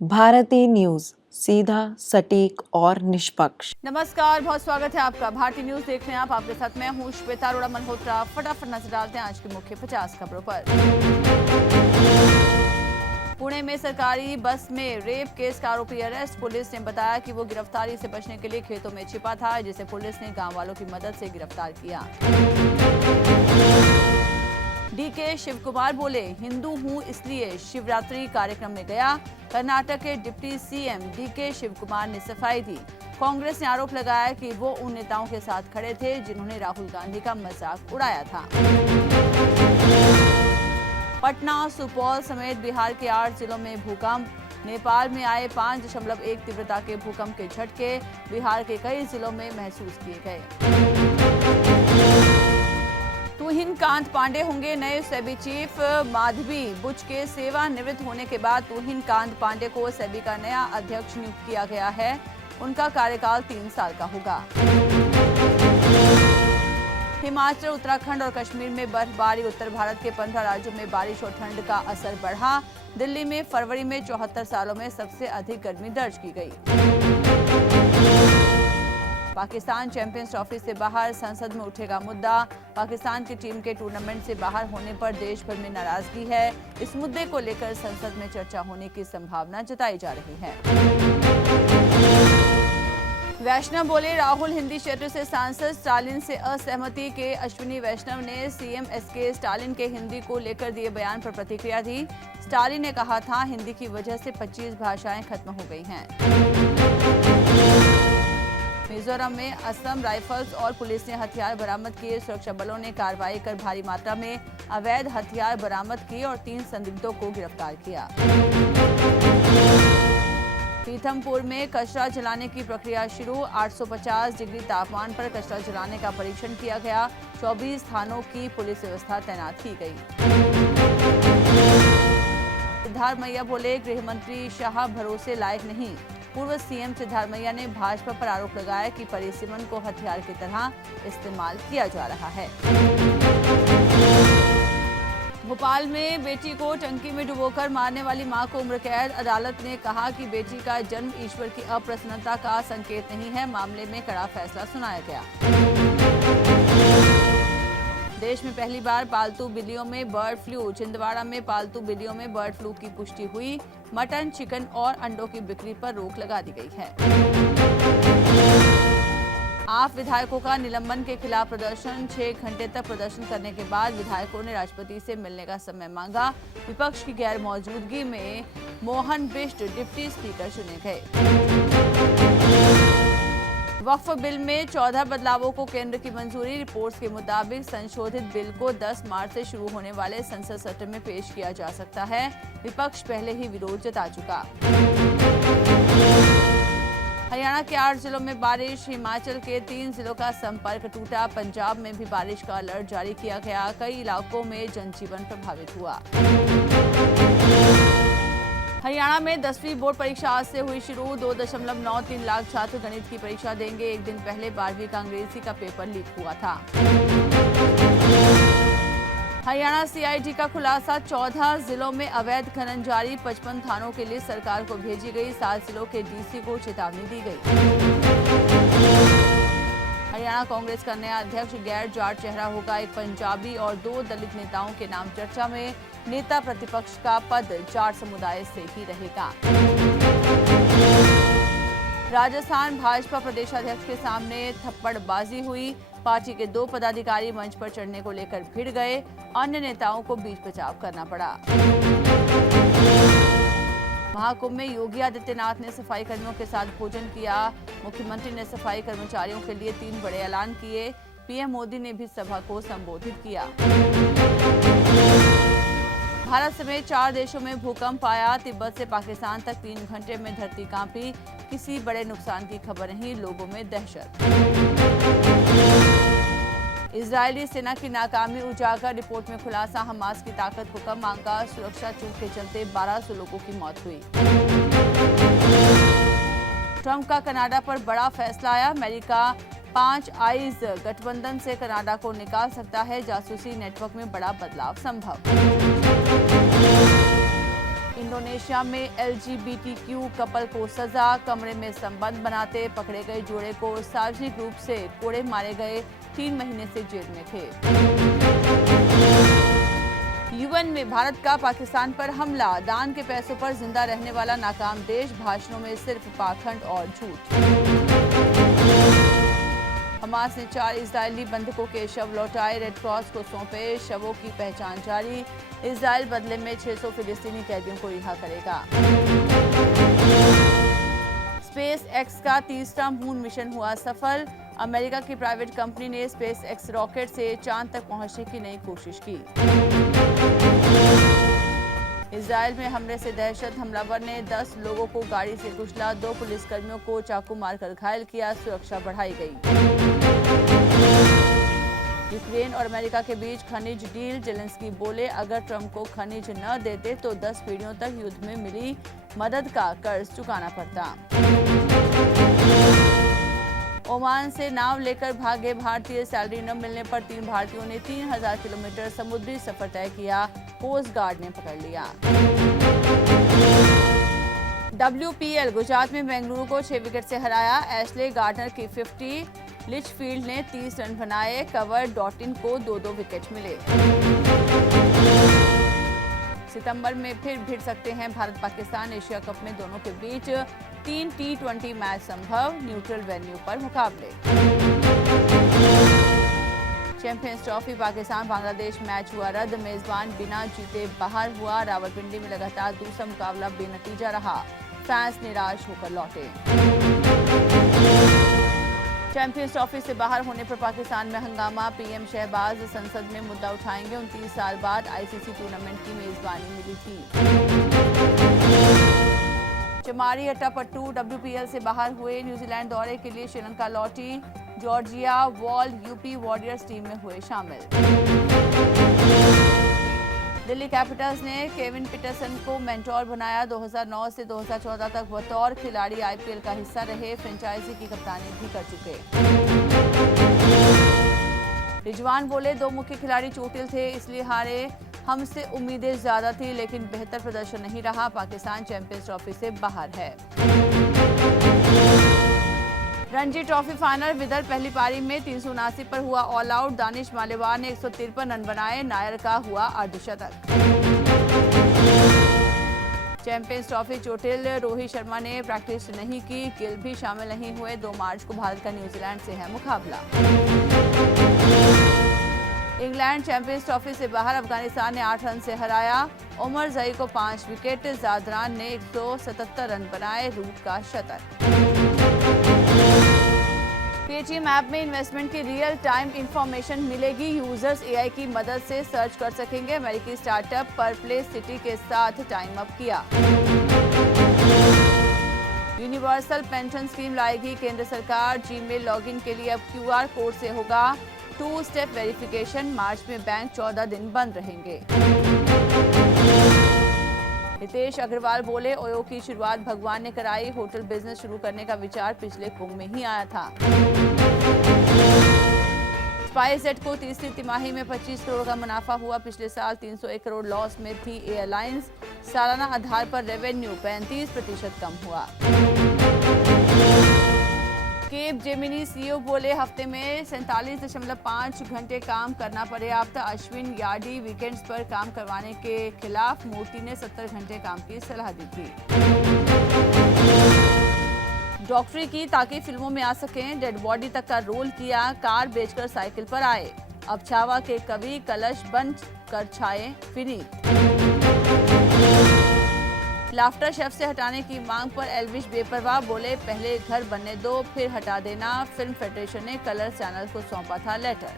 Bharti news, सीधा, सटीक और निष्पक्ष। नमस्कार, बहुत स्वागत है आपका। भारतीय न्यूज देख रहे हैं आप। आपके साथ मैं हूं श्वेता अरोड़ा मल्होत्रा। फटाफट नजर डालते हैं आज की मुख्य 50 खबरों पर। पुणे में सरकारी बस में रेप केस का आरोपी अरेस्ट। पुलिस ने बताया कि वो गिरफ्तारी से बचने के लिए खेतों में छिपा था, जिसे पुलिस ने गांव वालों की मदद से गिरफ्तार किया। डीके शिव कुमार बोले, हिंदू हूं इसलिए शिवरात्रि कार्यक्रम में गया। कर्नाटक के deputy CM DK Shivakumar ने सफाई दी। कांग्रेस ने आरोप लगाया कि वो उन नेताओं के साथ खड़े थे जिन्होंने राहुल गांधी का मजाक उड़ाया था। पटना, सुपौल समेत बिहार के 8 जिलों में भूकंप। नेपाल में आए 5.1 तीव्रता के भूकंप के झटके बिहार के कई जिलों में महसूस किए गए। तुहिनकांत पांडे होंगे नए सेबी चीफ। माधवी बुच के सेवानिवृत्त होने के बाद तुहिनकांत पांडे को सेबी का नया अध्यक्ष नियुक्त किया गया है। उनका कार्यकाल 3 साल का होगा। हिमाचल, उत्तराखंड और कश्मीर में बर्फबारी। उत्तर भारत के 15 राज्यों में बारिश और ठंड का असर बढ़ा। दिल्ली में फरवरी में 74 सालों में सबसे अधिक गर्मी दर्ज की गई। पाकिस्तान चैंपियंस ट्रॉफी से बाहर, संसद में उठेगा मुद्दा। पाकिस्तान की टीम के टूर्नामेंट से बाहर होने पर देश भर में नाराजगी है। इस मुद्दे को लेकर संसद में चर्चा होने की संभावना जताई जा रही है। वैष्णव बोले, राहुल हिंदी क्षेत्र से सांसद, स्टालिन से असहमति के। अश्विनी वैष्णव ने सीएम एसके स्टालिन के हिंदी को लेकर दिए बयान पर प्रतिक्रिया दी। स्टालिन ने कहा था, हिंदी की वजह से 25 भाषाएं खत्म हो गई हैं। मिजोरम में असम राइफल्स और पुलिस ने हथियार बरामद किए। सुरक्षा बलों ने कार्रवाई कर भारी मात्रा में अवैध हथियार बरामद किए और 3 संदिग्धों को गिरफ्तार किया। पीथमपुर में कचरा जलाने की प्रक्रिया शुरू। 850 डिग्री तापमान पर कचरा जलाने का परीक्षण किया गया। 24 थानों की पुलिस व्यवस्था तैनात की गई। सिद्धारमैया बोले, गृह मंत्री शाह भरोसे लायक नहीं। पूर्व सीएम सिद्धारमैया ने भाजपा पर आरोप लगाया कि परिसीमन को हथियार की तरह इस्तेमाल किया जा रहा है। भोपाल में बेटी को टंकी में डुबोकर मारने वाली मां को उम्र कैद। अदालत ने कहा कि बेटी का जन्म ईश्वर की अप्रसन्नता का संकेत नहीं है। मामले में कड़ा फैसला सुनाया गया। देश में पहली बार पालतू बिल्लियों में बर्ड फ्लू। छिंदवाड़ा में पालतू बिल्लियों में बर्ड फ्लू की पुष्टि हुई। मटन, चिकन और अंडों की बिक्री पर रोक लगा दी गई है। आप विधायकों का निलंबन के खिलाफ प्रदर्शन। 6 घंटे तक प्रदर्शन करने के बाद विधायकों ने राष्ट्रपति से मिलने का समय मांगा। विपक्ष की गैर मौजूदगी में मोहन बिष्ट डिप्टी स्पीकर चुने गए। वक्फ बिल में 14 बदलावों को केंद्र की मंजूरी। रिपोर्ट्स के मुताबिक संशोधित बिल को 10 मार्च से शुरू होने वाले संसद सत्र में पेश किया जा सकता है। विपक्ष पहले ही विरोध जता चुका। हरियाणा के 8 जिलों में बारिश। हिमाचल के 3 जिलों का संपर्क टूटा। पंजाब में भी बारिश का अलर्ट जारी किया गया। कई इलाकों में जनजीवन प्रभावित हुआ। हरियाणा में 10वीं बोर्ड परीक्षा आज से हुई शुरू। 2.93 लाख छात्र गणित की परीक्षा देंगे। एक दिन पहले 12वीं का अंग्रेजी का पेपर लीक हुआ था। हरियाणा सीआईडी का खुलासा। 14 जिलों में अवैध खनन जारी। 55 थानों की लिस्ट सरकार को भेजी गई। 7 जिलों के डीसी को चेतावनी दी गई। हरियाणा कांग्रेस का नया अध्यक्ष गैर जाट चेहरा होगा। एक पंजाबी और 2 दलित नेताओं के नाम चर्चा में। नेता प्रतिपक्ष का पद जाट समुदाय से ही रहेगा। राजस्थान भाजपा प्रदेशाध्यक्ष के सामने थप्पड़बाजी हुई। पार्टी के 2 पदाधिकारी मंच पर चढ़ने को लेकर भिड़ गए। अन्य नेताओं को बीच बचाव करना पड़ा। महाकुंभ में योगी आदित्यनाथ ने सफाई कर्मियों के साथ भोजन किया। मुख्यमंत्री ने सफाई कर्मचारियों के लिए 3 बड़े ऐलान किए। पीएम मोदी ने भी सभा को संबोधित किया। भारत समेत 4 देशों में भूकंप आया। तिब्बत से पाकिस्तान तक 3 घंटे में धरती कांपी। किसी बड़े नुकसान की खबर नहीं, लोगों में दहशत। इजरायली सेना की नाकामी उजागर। रिपोर्ट में खुलासा। हमास की ताकत को कम आंका। सुरक्षा चूक के चलते 1200 लोगों की मौत हुई। ट्रंप का कनाडा पर बड़ा फैसला आया। अमेरिका 5 आईज गठबंधन से कनाडा को निकाल सकता है। जासूसी नेटवर्क में बड़ा बदलाव संभव। इंडोनेशिया में LGBTQ कपल को सजा, कमरे में संबंध बनाते पकड़े गए जोड़े को सार्वजनिक रूप से कोड़े मारे गए, 3 महीने से जेल में थे। UN में भारत का पाकिस्तान पर हमला, दान के पैसों पर जिंदा रहने वाला नाकाम देश, भाषणों में सिर्फ पाखंड और झूठ। हमास ने 4 इजरायली बंधकों के शव लौटाए, रेड क्रॉस को सौंपे, शवों की पहचान जारी, इजराइल बदले में 600 फिलिस्तीनी कैदियों को रिहा करेगा। स्पेस एक्स का तीसरा मून मिशन हुआ सफल, अमेरिका की प्राइवेट कंपनी ने स्पेस एक्स रॉकेट से चांद तक पहुंचने की नई कोशिश की। इजराइल में हमले से दहशत, हमलावर ने 10 लोगों को गाड़ी से कुचला, 2 पुलिसकर्मियों को चाकू मारकर घायल किया, सुरक्षा बढ़ाई गई। यूक्रेन और अमेरिका के बीच खनिज डील, जेलेंस्की बोले अगर ट्रंप को खनिज न देते तो 10 पीढ़ियों तक युद्ध में मिली मदद का कर्ज चुकाना पड़ता। ओमान से नाव लेकर भागे भारतीय, सैलरी न मिलने पर 3 भारतीयों ने 3000 किलोमीटर समुद्री सफर तय किया, कोस्ट गार्ड ने पकड़ लिया। WPL गुजरात में बेंगलुरु को 6 विकेट से हराया, एशले गार्डनर की 50, लिचफील्ड ने 30 रन बनाए, कवर डॉटिन को 2-2 विकेट मिले। सितंबर में फिर भिड़ सकते हैं भारत पाकिस्तान, एशिया कप में दोनों के बीच 3 T20 मैच संभव, न्यूट्रल वेन्यू पर मुकाबले। Champions trophy Pakistan Bangladesh match हुआ रद्द, मेजबान बिना जीते बाहर हुआ, रावलपिंडी में लगातार दूसरा मुकाबला बेनतीजा रहा, फैंस निराश होकर लौटे। चैंपियंस ट्रॉफी से बाहर होने पर पाकिस्तान में हंगामा, PM शहबाज संसद में मुद्दा उठाएंगे, 29 साल बाद ICC टूर्नामेंट की मेजबानी मिली थी। चमारी अट्टापट्टू WPL से बाहर हुए, न्यूजीलैंड दौरे के लिए श्रीलंका लौटी, Georgia wall UP warriors team में हुए शामिल। दिल्ली कैपिटल्स ने केविन पीटरसन को मेंटोर बनाया, 2009 से 2014 तक बतौर खिलाड़ी IPL का हिस्सा रहे, फ्रेंचाइजी की कप्तानी भी कर चुके। रिजवान बोले 2 मुख्य खिलाड़ी चोटिल थे इसलिए हारे, हमसे उम्मीदें ज्यादा थी लेकिन बेहतर प्रदर्शन नहीं रहा, पाकिस्तान चैंपियंस ट्रॉफी से बाहर है। रणजी ट्रॉफी फाइनल, विदर्भ पहली पारी में 379 पर हुआ ऑल आउट, दानिश मालेवार ने 153 रन बनाए, नायर का हुआ अर्धशतक। चैंपियंस ट्रॉफी चोटिल, रोहित शर्मा ने प्रैक्टिस नहीं की, गिल भी शामिल नहीं हुए, 2 मार्च को भारत का न्यूजीलैंड से है मुकाबला। इंग्लैंड चैंपियंस ट्रॉफी से बाहर, अफगानिस्तान ने 8 रन से हराया, उमर जई को 5 विकेट, जादरान ने 177 रन बनाए, रूट का शतक। पेटीएम ऐप में इन्वेस्टमेंट की रियल टाइम इंफॉर्मेशन मिलेगी, यूजर्स AI की मदद से सर्च कर सकेंगे, अमेरिकी स्टार्टअप परप्लेसिटी के साथ टाइम अप किया। यूनिवर्सल पेंशन स्कीम लाएगी केंद्र सरकार, जीमेल लॉगिन के लिए अब QR कोड से होगा 2 स्टेप वेरिफिकेशन, मार्च में बैंक 14 दिन बंद रहेंगे। हितेश अग्रवाल बोले ओयो की शुरुआत भगवान ने कराई, होटल बिजनेस शुरू करने का विचार पिछले कुंभ में ही आया था। स्पाइसजेट को तीसरी तिमाही में 25 करोड़ का मुनाफा हुआ, पिछले साल 301 करोड़ लॉस में थी एयरलाइंस, सालाना आधार पर रेवेन्यू 35% कम हुआ। केप जेमिनी CEO बोले हफ्ते में 47.5 घंटे काम करना पर्याप्त, अश्विन यार्डी वीकेंड्स पर काम करवाने के खिलाफ, मूर्ति ने 70 घंटे काम की सलाह दी थी। डॉक्टरी की ताकि फिल्मों में आ सकें, डेड बॉडी तक का रोल किया, कार बेचकर साइकिल पर आए, अब छावा के कवि कलश बन कर छाए विनीत। लाफ्टर शेफ से हटाने की मांग पर एल्विश बेपरवाह, बोले पहले घर बनने दो फिर हटा देना, फिल्म फेडरेशन ने कलर चैनल को सौंपा था लेटर।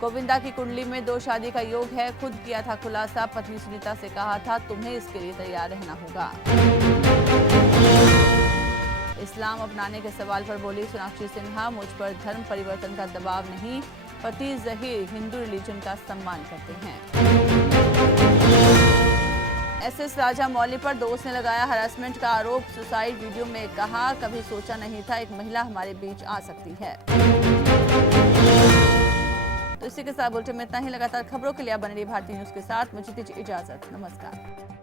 गोविंदा की कुंडली में 2 शादी का योग है, खुद किया था खुलासा, पत्नी सुनीता से कहा था तुम्हें इसके लिए तैयार रहना होगा। इस्लाम अपनाने के सवाल पर बोली सोनाक्षी सिन्हा, मुझ पर धर्म परिवर्तन का दबाव नहीं, पति जहीर हिंदू रिलीजन का सम्मान करते हैं। SS राजा मौली पर दोस्त ने लगाया हरासमेंट का आरोप, सुसाइड वीडियो में कहा कभी सोचा नहीं था एक महिला हमारे बीच आ सकती है। तो इसी के साथ बुलेटिन में इतना ही। लगातार खबरों के लिए आप बने रहिए भारतीय न्यूज के साथ। मुझे दीजिए इजाजत। नमस्कार।